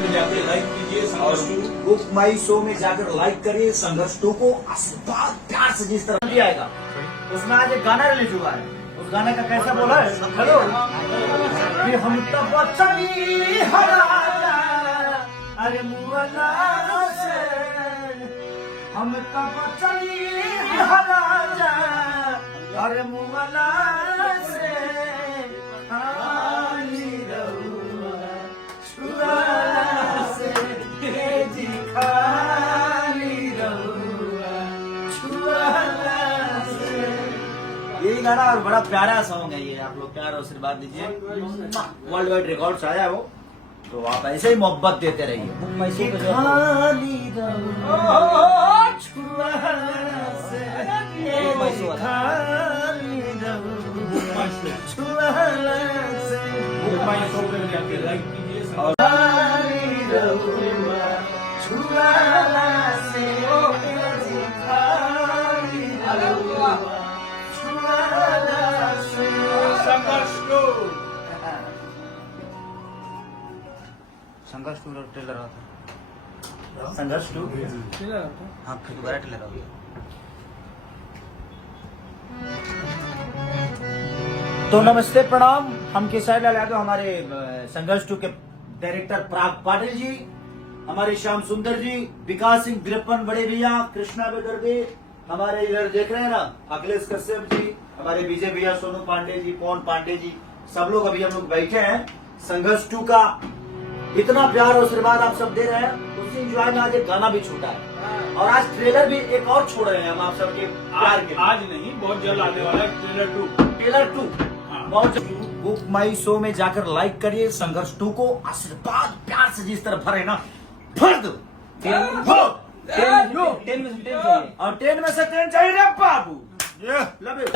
में जाके लाइक कीजिए संघर्ष टू। बुक माई शो में जाकर लाइक करिए संघर्ष 2 को। आशीर्वाद प्यार से जिस तरह दिया आएगा उसमें आज एक गाना रिलीज हुआ है। उस गाने का कैसा बोला है? हेलो कि हम तब चली हराया अरे मुअल्ला से, हम तब चली हराया अरे मुअल्ला से, खाली रहुआ छुआ से, जी खाली रहुआ छुआ से। यही गाना और बड़ा प्यारा सॉन्ग है ये, आप लोग प्यार और आशीर्वाद दीजिए। वर्ल्ड वाइड रिकॉर्ड्स आया है वो, तो आप ऐसे ही मोहब्बत देते रहिए। खाली रहुआ छुआ से, खाली रहुआ छुआ से, बुक माई शो में जाके लाइक कीजिए और खाली रहुआ छुआ से, खाली रहुआ छुआ से। संघर्ष टू। संघर्ष 2 ट्रेलर आता संघर्ष 2 हाँ फिर दोबारा ट्रेलर हो गया। तो नमस्ते प्रणाम, हम केसारी लाल यादव, हमारे संघर्ष 2 के डायरेक्टर पराग पाटिल जी, हमारे श्याम सुंदर जी, विकास सिंह वीरप्पन बड़े भैया, कृष्णा बेदर्दे, हमारे इधर देख रहे हैं ना अखिलेश कश्यप जी, हमारे विजय भैया, सोनू पांडे जी, पवन पांडे जी, सब लोग अभी हम लोग बैठे हैं। संघर्ष 2 का इतना प्यार और आशीर्वाद आप सब दे रहे हैं, उसी एंजॉय में आज एक गाना भी छूटा है और आज ट्रेलर भी एक और छोड़ रहे हैं हम आप सबके प्यार के। आज नहीं, बहुत जल्द आने वाला है ट्रेलर 2। ट्रेलर 2 बहुत जल्द। बुक माई शो में जाकर लाइक करिए संघर्ष 2 को। आशीर्वाद प्यार से जिस तरह भरे ना भर दो। 10 में से 10 चाहिए और 10 में से 10 चाहिए रे बाबू। Love you.